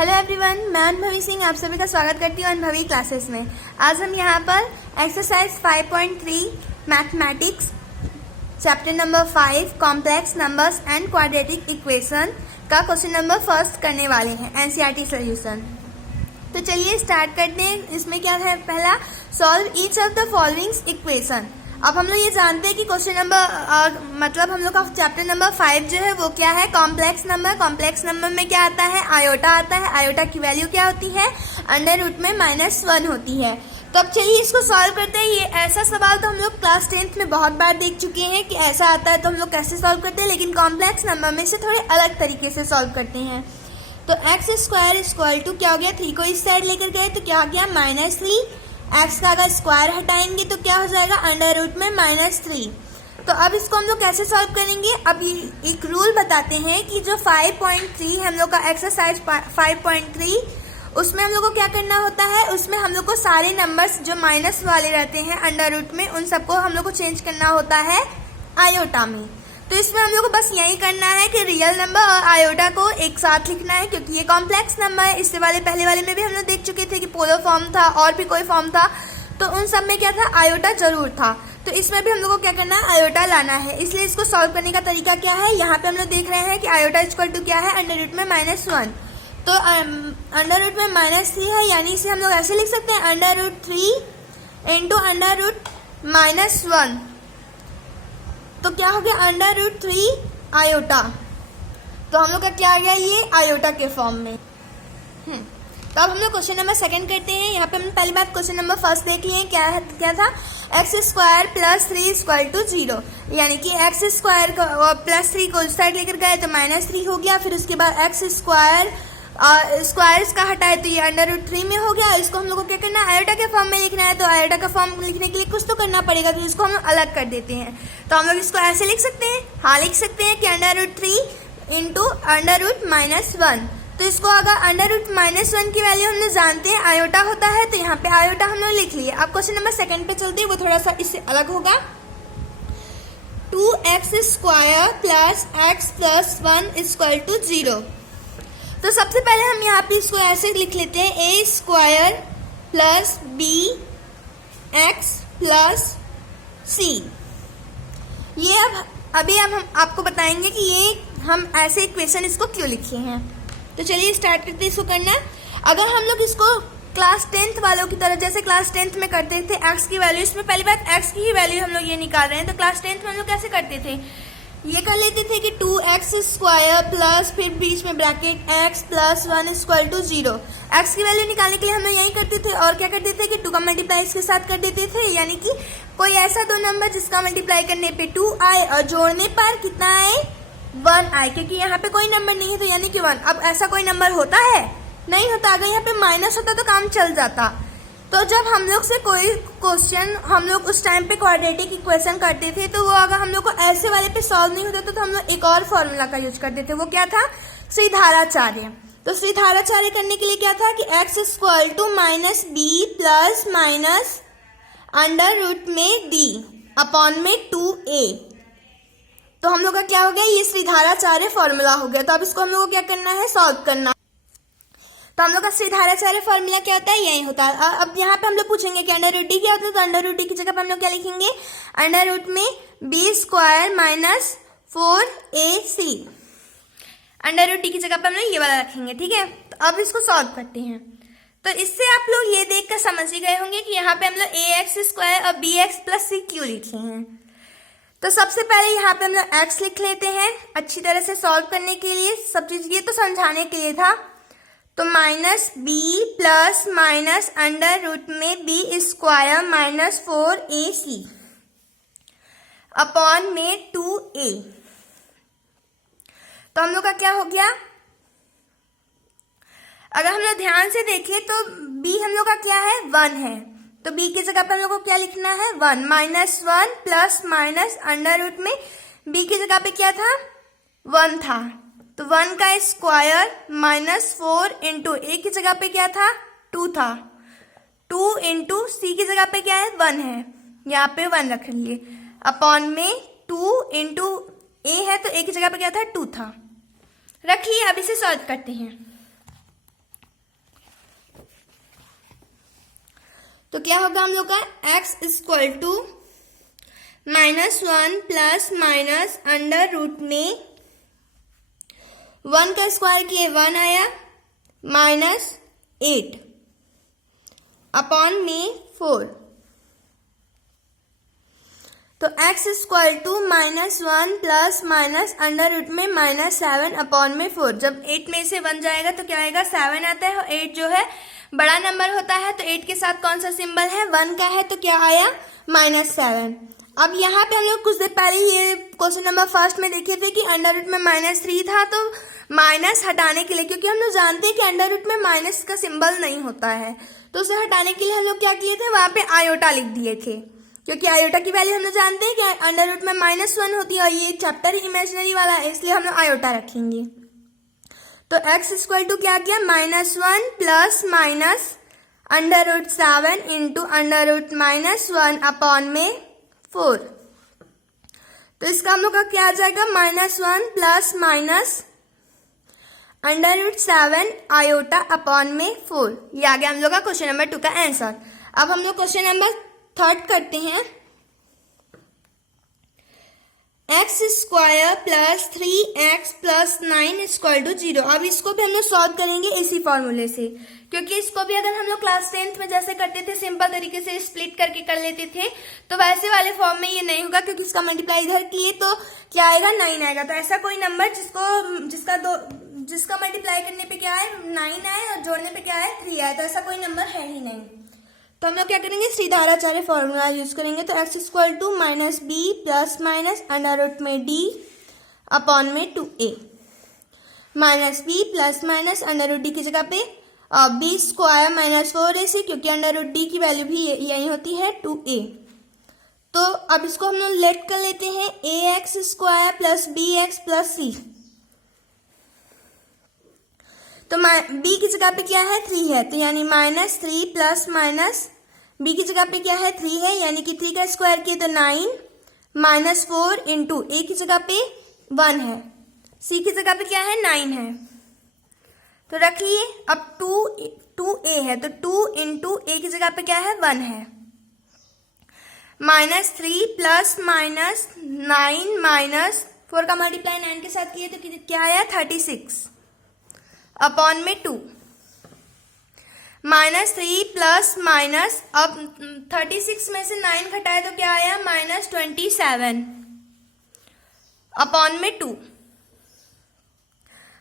Hello everyone, मैं अनुभवी सिंह आप सभी का स्वागत करती हूँ अनुभवी क्लासेस में। आज हम यहाँ पर exercise 5.3 mathematics chapter number 5 complex numbers and quadratic equation का क्वेश्चन नंबर फर्स्ट करने वाले हैं, एनसीईआरटी सॉल्यूशन। तो चलिए स्टार्ट करते हैं। इसमें क्या है, पहला solve each of the following equation. अब हम लोग ये जानते हैं कि क्वेश्चन नंबर मतलब हम लोग का चैप्टर नंबर 5 जो है वो क्या है, कॉम्प्लेक्स नंबर। कॉम्प्लेक्स नंबर में क्या आता है, आयोटा आता है। आयोटा की वैल्यू क्या होती है, अंडर रूट में -1 होती है। तो अब चलिए इसको सॉल्व करते हैं। ये ऐसा सवाल तो हम लोग क्लास 10th में बहुत बार देख चुके हैं कि ऐसा आता है तो हम लोग कैसे सॉल्व करते हैं, लेकिन कॉम्प्लेक्स नंबर में से थोड़े अलग तरीके से सॉल्व करते हैं। तो x² क्या हो गया, 3 को इस साइड लेकर गए तो क्या हो गया -3। x का अगर स्क्वायर हटाएंगे तो क्या हो जाएगा, अंडर रूट में -3। तो अब इसको हम लोग कैसे सॉल्व करेंगे, अब एक रूल बताते हैं कि जो 5.3 हम लोग का एक्सरसाइज 5.3 उसमें हम लोग को क्या करना होता है, उसमें हम लोग को सारे नंबर्स जो माइनस वाले रहते हैं अंडर रूट में उन सबको हम लोग को चेंज करना होता है आयोटा में। तो इसमें हम लोग को बस यही करना है कि रियल नंबर और आयोटा को एक साथ लिखना है, क्योंकि ये कॉम्प्लेक्स नंबर है। इससे पहले वाले में भी हम लोग देख चुके थे कि पोलर फॉर्म था और भी कोई फॉर्म था, तो उन सब में क्या था, आयोटा जरूर था। तो इसमें भी हम लोग को क्या करना है, आयोटा लाना है। इसलिए इसको सॉल्व करने का तरीका क्या है, यहाँ पे हम लोग देख रहे हैं कि आयोटा इक्वल टू क्या है, अंडर रूट में -1। तो अंडर रूट में -3 है, यानी इसे हम लोग ऐसे लिख सकते हैं, under root 3 into under root -1। तो क्या हो गया, अंडर रूट 3 आयोटा। तो हम लोग का क्या आ गया, ये आयोटा के फॉर्म में। तो अब हम लोग क्वेश्चन नंबर 2 करते हैं। यहाँ पे हमने पहली बात क्वेश्चन नंबर 1 देख लिए, क्या था, x² + 3 = 0, यानी कि x² और +3 को इस साइड लेकर गए तो -3 हो गया। फिर उसके बाद x² स्क्वायर इसका हटाए तो ये अंडर रूट 3 में हो गया। इसको हम लोग को क्या करना है, आयोटा के फॉर्म में लिखना है। तो आयोटा का फॉर्म लिखने के लिए कुछ तो करना पड़ेगा, तो इसको हम लोग अलग कर देते हैं। तो हम लोग इसको ऐसे लिख सकते हैं, हाँ लिख सकते हैं कि under root 3 into under root -1। तो इसको अगर अंडर रूट -1 की वैल्यू हम लोग जानते हैं आयोटा होता है, तो यहाँ पे आयोटा हम लोग लिख लिए। अब क्वेश्चन नंबर 2 पे चलते हैं, वो थोड़ा सा इससे अलग होगा। 2x² + x + 1 = 0। तो सबसे पहले हम यहाँ पे इसको ऐसे लिख लेते हैं, a² + bx + c। ये अभी हम आपको बताएंगे कि ये हम ऐसे इक्वेशन इसको क्यों लिखे हैं। तो चलिए स्टार्ट करते हैं इसको करना। अगर हम लोग इसको क्लास 10th वालों की तरह, जैसे क्लास 10th में करते थे x की वैल्यू, इसमें पहली बात x की ही वैल्यू हम लोग ये निकाल रहे हैं। तो क्लास 10th में हम लोग कैसे करते थे, ये कर लेते थे कि 2x² प्लस फिर बीच में ब्रैकेट x + 1 = 0। x की वैल्यू निकालने के लिए हम लोग यही करते थे। और क्या करते थे कि 2 का मल्टीप्लाई इसके साथ कर देते थे, यानी कि कोई ऐसा दो नंबर जिसका मल्टीप्लाई करने पे 2 आए और जोड़ने पर कितना आए, 1 आए, क्योंकि यहाँ पे कोई नंबर नहीं है तो यानी कि 1। अब ऐसा कोई नंबर होता है, नहीं होता। अगर यहाँ पे माइनस होता तो काम चल जाता। तो जब हम लोग से कोई क्वेश्चन हम लोग उस टाइम पे क्वाड्रेटिक इक्वेशन करते थे, तो वो अगर हम लोग को ऐसे वाले पे सॉल्व नहीं होता तो हम लोग एक और फॉर्मूला का यूज करते थे। वो क्या था, श्रीधाराचार्य। तो श्रीधाराचार्य करने के लिए क्या था कि x = -b + अंडर रूट में d अपॉन में 2a। तो हम लोग का क्या हो गया, ये श्रीधाराचार्य फॉर्मूला हो गया। तो अब इसको हम लोग को क्या करना है, सॉल्व करना। तो हम लोग का श्रीधाराचार्य फॉर्मूला क्या होता है, यही होता है। अब यहाँ पे हम लोग पूछेंगे कि अंडर रूट डी क्या होता है, तो अंडर रूट डी की जगह पे हम लोग क्या लिखेंगे, अंडर रूट में b² - 4ac। Under root D की जगह पे हम लोग ये वाला रखेंगे, ठीक है। तो अब इसको सॉल्व करते हैं। तो इससे आप लोग ये देखकर समझ ही गए होंगे कि यहाँ पे हम लोग ax² और bx + c क्यों लिखे हैं। तो सबसे पहले यहाँ पे हम लोग x लिख लेते हैं अच्छी तरह से सॉल्व करने के लिए। सब चीज ये तो समझाने के लिए था। तो -b + अंडर रूट में b² - 4ac अपॉन में 2a। तो हम लोग का क्या हो गया, अगर हम लोग ध्यान से देखें तो b हम लोग का क्या है, 1 है। तो b की जगह पर हम लोग को क्या लिखना है, 1 -1 + अंडर रूट में b की जगह पे क्या था, 1 था। तो 1 का स्क्वायर -4 इंटू a की जगह पे क्या था, 2 था। 2 इंटू c की जगह पे क्या है, 1 है, यहाँ पे 1 रख लिए अपॉन में 2 इंटू a है तो a की जगह पे क्या था, 2 था। रखिए, अब इसे सॉल्व करते हैं। तो क्या होगा हम लोग का x equal to -1 plus minus under root में 1 का स्क्वायर किए 1 आया -8 अपॉन में 4। तो x equal to -1 plus minus under root में -7 अपॉन में 4। जब 8 में से 1 जाएगा तो क्या आएगा 7 आता है, और 8 जो है बड़ा नंबर होता है, तो 8 के साथ कौन सा सिंबल है 1 का है, तो क्या आया -7। अब यहाँ पे हम लोग कुछ देर पहले ये क्वेश्चन नंबर फर्स्ट में देखे थे कि अंडर रूट में -3 था, तो माइनस हटाने के लिए, क्योंकि हम लोग जानते हैं कि अंडर रूट में माइनस का सिंबल नहीं होता है, तो उसे हटाने के लिए हम लोग क्या किए थे, वहां पे आयोटा लिख दिए थे, क्योंकि आयोटा की वैल्यू हम लोग जानते हैं कि अंडर रूट में -1 होती है, और ये चैप्टर इमेजिनरी वाला है, इसलिए हम लोग आयोटा रखेंगे। तो x इक्वल टू क्या किया -1 plus minus under root 7 into under root -1 upon में 4। तो इसका हम लोग का क्या आ जाएगा -1 plus minus under root 7 iota upon में 4। ये आ गया हम लोग का क्वेश्चन नंबर 2 का आंसर। अब हम लोग क्वेश्चन नंबर 3 करते हैं। x square plus 3x plus 9 equal to 0। अब इसको भी हम लोग सॉल्व करेंगे इसी फॉर्मूले से, क्योंकि इसको भी अगर हम लोग क्लास 10th में जैसे करते थे, सिंपल तरीके से स्प्लिट करके कर लेते थे, तो वैसे वाले फॉर्म में ये नहीं होगा, क्योंकि इसका मल्टीप्लाई इधर किए तो क्या आएगा 9 आएगा। तो ऐसा कोई नंबर जिसका मल्टीप्लाई करने पे क्या है 9 आए और जोड़ने पे क्या है 3 आए, तो ऐसा कोई नंबर है ही नहीं। तो हम लोग क्या करेंगे श्रीधाराचार्य फॉर्मूला यूज करेंगे। तो x equal to -b plus minus under root में d अपॉन में 2a -b plus minus under root d की जगह पे b स्क्वायर -4ac, क्योंकि अंडर रूट d की वैल्यू भी यही होती है 2a। तो अब इसको हम लोग लेट कर लेते हैं ax square plus bx plus c। तो b की जगह पे क्या है 3 है, तो यानी -3 प्लस माइनस b की जगह पे क्या है 3 है, यानी कि 3 का स्क्वायर किए तो 9 -4 इंटू a की जगह पे 1 है, c की जगह पे क्या है 9 है, तो रख लिए। अब 2a है, तो 2 इंटू a की जगह पे क्या है 1 है, -3 प्लस माइनस 9 -4 का मल्टीप्लाई 9 के साथ किए तो क्या आया 36 अपॉन में 2 -3 प्लस माइनस, अब 36 में से 9 घटाए तो क्या आया -27 अपॉन में 2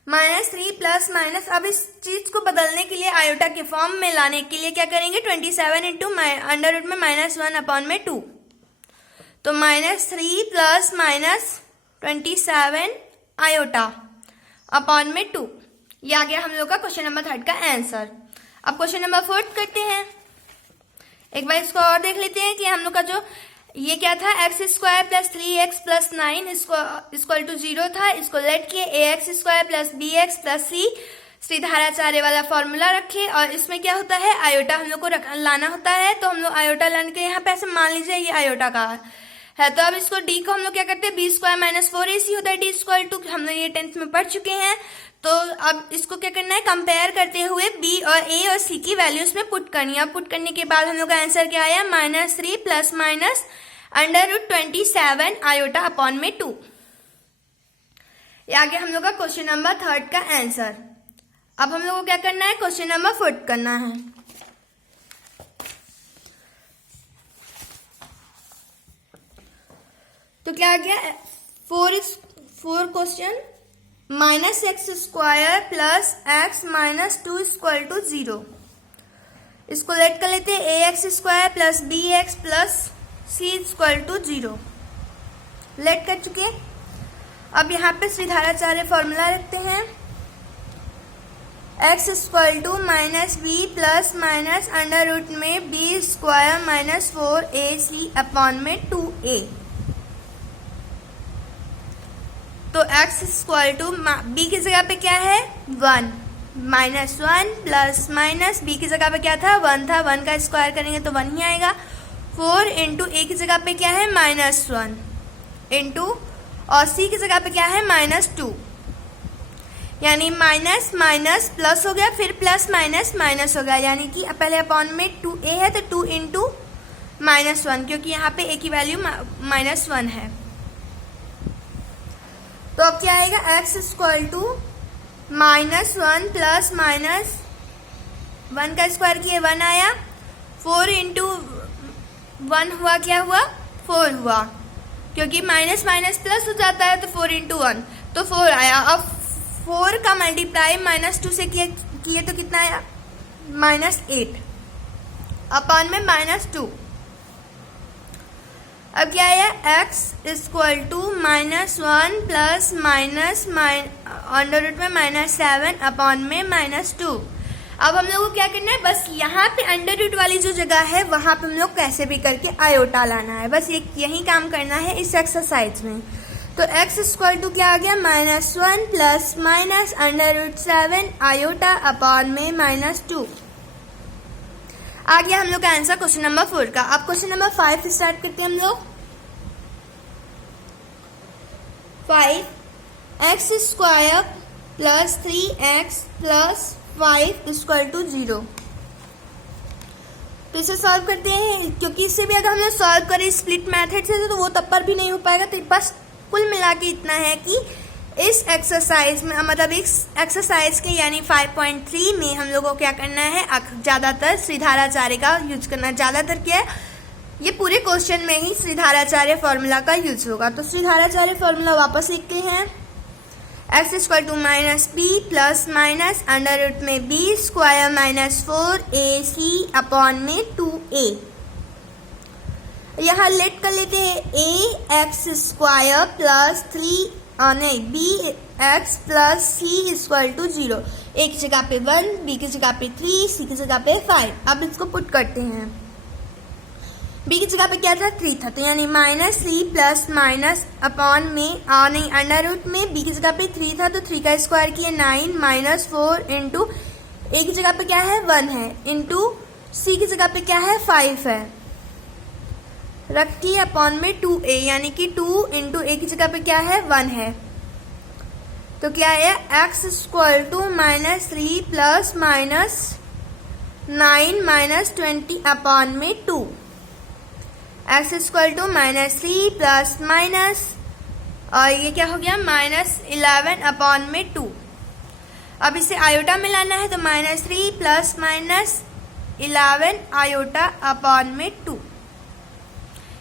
-3 प्लस माइनस। अब इस चीज को बदलने के लिए आयोटा के फॉर्म में लाने के लिए क्या करेंगे 27 इंटू अंडर रूट में -1 अपॉन में 2, तो -3 प्लस माइनस 27 आयोटा अपॉन में 2। ये आ गया हम लोग का क्वेश्चन नंबर 3 का आंसर। अब क्वेश्चन नंबर 4 करते हैं। एक बार इसको और देख लेते हैं कि हम लोग का जो ये क्या था x square plus 3x plus 9 equal to 0 था। इसको लेट किए ax square plus bx plus c Shridharacharya वाला फॉर्मूला रखे, और इसमें क्या होता है आयोटा हम लोग को लाना होता है। तो हम लोग आयोटा लाने के यहाँ पे ऐसे मान लीजिए ये आयोटा का है, तो अब इसको d को हम लोग क्या करते हैं b स्क्वायर -4ac होता है d इक्वल टू, हम लोग ये 10th में पढ़ चुके हैं। तो अब इसको क्या करना है कंपेयर करते हुए b और a और c की वैल्यूज में पुट करनी है। अब पुट करने के बाद हम लोग का आंसर क्या आया -3 plus minus under root 27 iota upon में 2। ये आ गया हम लोग का क्वेश्चन नंबर 3 का आंसर। अब हम लोग को क्या करना है क्वेश्चन नंबर 4 करना है। तो क्या आ गया 4 question -x square plus x -2 equal to 0। इसको लेट कर लेते हैं ax square plus bx plus c equal to 0। Let कर चुके। अब यहाँ पे श्रीधाराचार्य फॉर्मूला रखते हैं x equal to -b plus minus under root में b स्क्वायर -4ac अपॉन में 2a। तो x इक्वल टू b की जगह पे क्या है 1 -1 प्लस माइनस b की जगह पे क्या था 1 था, 1 का स्क्वायर करेंगे तो 1 ही आएगा। 4 इंटू a की जगह पे क्या है -1 इंटू और c की जगह पे क्या है -2। यानी माइनस माइनस प्लस हो गया, फिर प्लस माइनस माइनस हो गया, यानी कि पहले अपॉन में 2a है तो 2 इंटू -1, क्योंकि यहाँ पे a की वैल्यू -1 है। तो अब क्या आएगा, x इक्वल टू -1 प्लस -1 का स्क्वायर किए 1 आया, 4 इंटू 1 हुआ, क्या हुआ 4 हुआ, क्योंकि माइनस माइनस प्लस हो जाता है तो 4 इंटू 1 तो 4 आया। अब 4 का मल्टीप्लाई -2 से किए तो कितना आया, -8 अपॉन में -2। अब क्या आया, x equal to -1 plus under root में -7 अपॉन में -2। अब हम लोग को क्या करना है, बस यहाँ पे अंडर रूट वाली जो जगह है वहां पे हम लोग कैसे भी करके आयोटा लाना है, बस यही काम करना है इस एक्सरसाइज में। तो x इक्वल टू क्या आ गया, -1 plus under root 7 iota upon में -2। आ गया हम लोग का आंसर क्वेश्चन नंबर 4 का। अब क्वेश्चन नंबर 5 स्टार्ट करते हैं हम लोग। 5x square plus 3x plus 5 equal to 0। तो इसे सॉल्व करते हैं, क्योंकि इससे भी अगर हम लोग सॉल्व करें स्प्लिट मेथड से तो वो तब पर भी नहीं हो पाएगा। तो बस कुल मिला के इतना है कि इस एक्सरसाइज में, मतलब इस एक्सरसाइज के यानी 5.3 में हम लोगों को क्या करना है, ज़्यादातर श्रीधाराचार्य का यूज करना। ज़्यादातर क्या है, ये पूरे क्वेश्चन में ही श्रीधाराचार्य फॉर्मूला का यूज होगा। तो श्रीधाराचार्य फॉर्मूला वापस लिखते हैं, x equal to -b plus under root में b स्क्वायर -4ac अपॉन में 2a। यहाँ लेट कर लेते हैं ax square plus 3 bx plus c equal to 0। a की जगह पे 1, b की जगह पे 3, c की जगह पे 5। अब इसको पुट करते हैं, b की जगह पे क्या था, 3 था, तो यानी -3 प्लस अपॉन में नहीं अंडर रूट में b की जगह पे 3 था तो 3 का स्क्वायर किया 9 -4 इंटू a की जगह पे क्या है 1 है, इंटू c की जगह पे क्या है 5 है, रखिए अपॉन में 2a, यानी कि 2 इंटू a की जगह पे क्या है 1 है। तो क्या है, x equal to -3 plus -9 -20 upon में 2। x इक्वल टू -3 प्लस और ये क्या हो गया -11 अपॉन में 2। अब इसे आयोटा में लाना है तो -3 प्लस -11 आयोटा अपॉन में 2।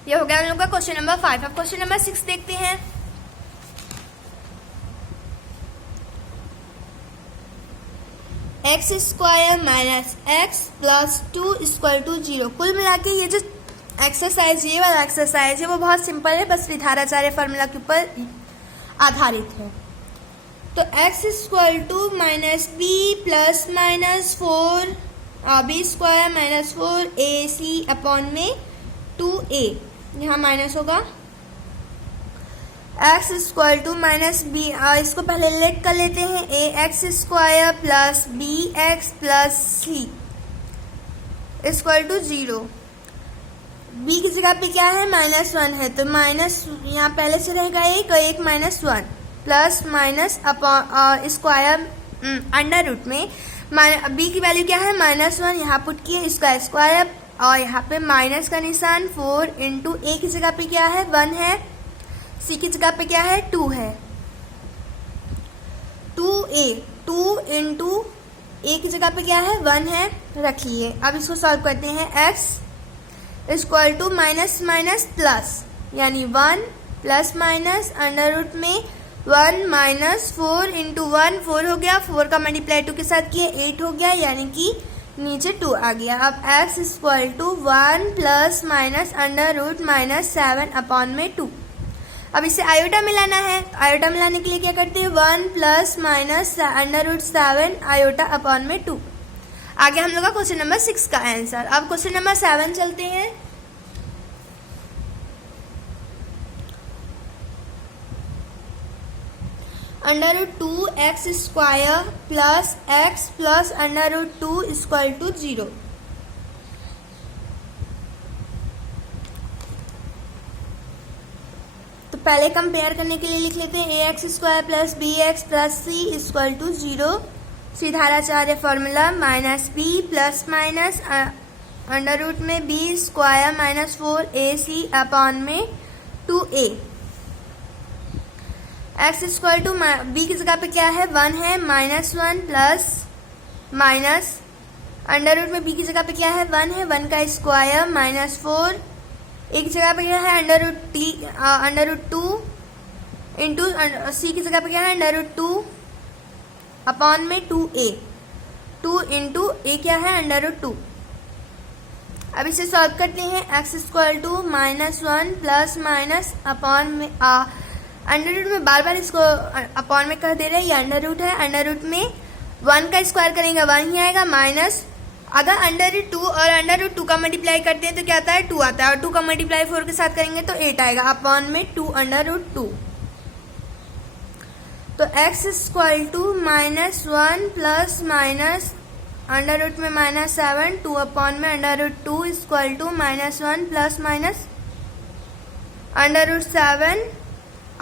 ये हो गया हम लोग का क्वेश्चन नंबर 5। अब क्वेश्चन नंबर 6 देखते हैं। x square -x plus 2 equal to 0। कुल मिला के ये जो एक्सरसाइज, ये वाला एक्सरसाइज है वो बहुत सिंपल है, बस श्रीधाराचार्य फॉर्मूला के ऊपर आधारित है। तो x equal to -b plus -4 b square -4ac upon में 2a, यहाँ माइनस होगा। x इक्वल टू -b, इसको पहले लेट कर लेते हैं, ax square plus bx plus c equal to 0। b की जगह पे क्या है -1 है तो माइनस यहाँ पहले से रहेगा 1 और 1 -1 plus minus upon square under root में b की वैल्यू क्या है -1, यहाँ पुट किए, इसका स्क्वायर और यहाँ पे माइनस का निशान 4 इंटू a की जगह पे क्या है 1 है, c की जगह पे क्या है 2 है, 2a 2 इंटू a की जगह पे क्या है 1 है, रखिए। अब इसको सॉल्व करते हैं, x equal to minus minus plus, यानी 1 प्लस माइनस अंडर रूट में 1 माइनस 4 इंटू 1 4 हो गया, 4 का मल्टीप्लाई 2 के साथ किए 8 हो गया, यानी कि नीचे 2 आ गया। अब x equal to 1 plus minus under root -7 upon में 2। अब इसे आयोटा मिलाना है, आयोटा मिलाने के लिए क्या करते हैं, 1 plus minus under root 7 iota upon में 2। आगे हम लोग का क्वेश्चन नंबर 6 का आंसर। अब क्वेश्चन नंबर 7 चलते हैं। Under root 2x square plus x plus under root 2 equal to 0। तो पहले कंपेयर करने के लिए लिख लेते हैं a x square plus b x plus c equal to 0। Shridharacharya formula minus b plus minus under root में b square minus 4ac upon में 2a। X equal to be की जगह पे क्या है 1 है, -1 प्लस माइनस अंडर रूट में B की जगह पे क्या है 1 है, 1 का स्क्वायर -4, एक जगह पे क्या है अंडर रूट 2 इंटू सी की जगह पे क्या है अंडर रूट 2 अपॉन में 2a, 2 इंटू ए क्या है अंडर रूट 2। अब इसे सॉल्व करते हैं। X equal to -1 plus minus upon में अंडर रूट में बार बार इसको अपॉन में कह दे रहे हैं, ये अंडर रूट है, अंडर रूट में 1 का स्क्वायर करेंगे 1 ही आएगा, माइनस अगर अंडर रूट 2 और अंडर रूट 2 का मल्टीप्लाई करते हैं तो क्या आता है 2 आता है, और 2 का मल्टीप्लाई 4 के साथ करेंगे तो 8 आएगा, अपॉन में 2 अंडर रूट 2। तो x equal to -1 plus minus under root में -7 2 अपॉन में under root 2 equal to -1 plus minus under root 7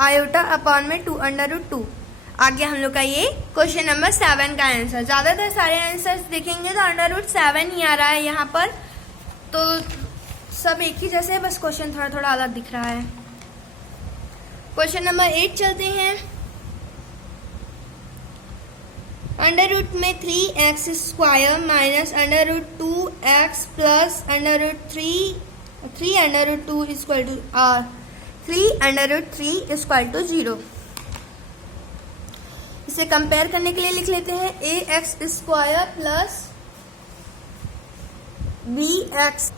iota upon में 2 अंडर रूट 2। आ गया हम लोग का ये क्वेश्चन नंबर 7 का आंसर। ज्यादातर सारे आंसर्स देखेंगे तो अंडर रूट 7 ही आ रहा है यहाँ पर, तो सब एक ही जैसे है, बस क्वेश्चन थोड़ा थोड़ा अलग दिख रहा है। क्वेश्चन नंबर 8 चलते हैं। अंडर रूट में 3x square minus under root 2x plus under root 3 under root 2 equal to 3 under root 3 equal to 0। इसे कंपेयर करने के लिए लिख लेते हैं a x square plus b x.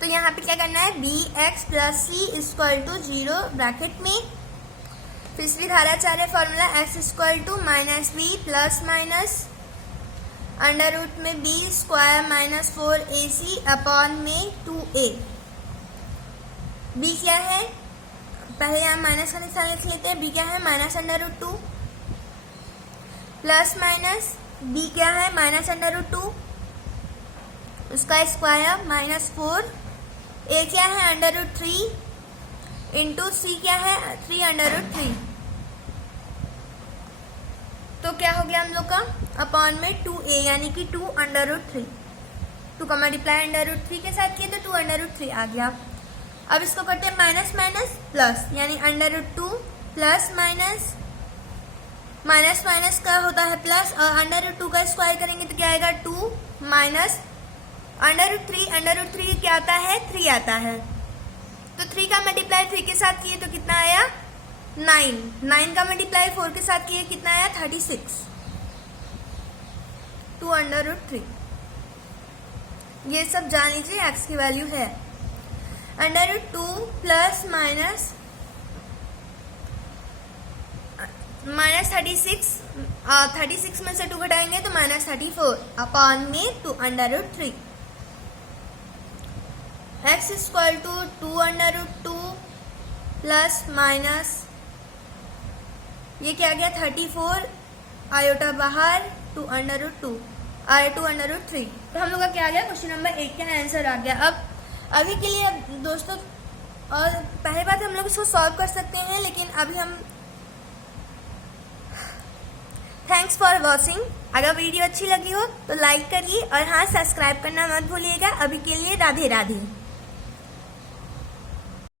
तो यहाँ पे क्या करना है b x plus c equal to 0 bracket में, फिर Shridharacharya formula x equal to minus b plus minus under root में b square minus 4ac upon में 2a। बी क्या है, पहले यहाँ माइनस का निशान लिख लेते हैं, बी क्या है minus under root 2 plus minus b क्या है माइनस अंडर रूट 2 उसका स्क्वायर -4, ए क्या है अंडर रूट 3 इंटू सी क्या है 3 अंडर रूट 3। तो क्या हो गया हम लोग का अपॉन में 2a यानी कि 2 अंडर रूट 3। 2 का मल्टीप्लाई अंडर रूट 3 के साथ किए तो 2 अंडर रूट 3 आ गया। अब इसको करते हैं माइनस माइनस प्लस, यानी under root 2 plus minus minus का होता है प्लस, और अंडर रूट 2 का स्क्वायर करेंगे तो क्या आएगा 2 माइनस अंडर रूट 3 क्या आता है 3 आता है। तो 3 का मल्टीप्लाई 3 के साथ किए तो कितना आया 9 का मल्टीप्लाई 4 के साथ किए कितना आया 36, 2 अंडर रूट 3। ये सब जान लीजिए एक्स की वैल्यू है। अंडर रूट 2 प्लस माइनस 36 में से 2 घटाएंगे तो -34 अपॉन में 2 under root 3। X equal to 2 under root 2 plus minus ये क्या गया 34 आयोटा बाहर 2 अंडर रूट 2 और 2 अंडर रूट 3। तो हम लोग का क्या आ गया क्वेश्चन नंबर 8 का आंसर आ गया। अब अभी के लिए दोस्तों, और पहली बात हम लोग इसको सॉल्व कर सकते हैं, लेकिन अभी हम थैंक्स फॉर वॉचिंग। अगर वीडियो अच्छी लगी हो तो लाइक करिए और हाँ सब्सक्राइब करना मत भूलिएगा। अभी के लिए राधे राधे।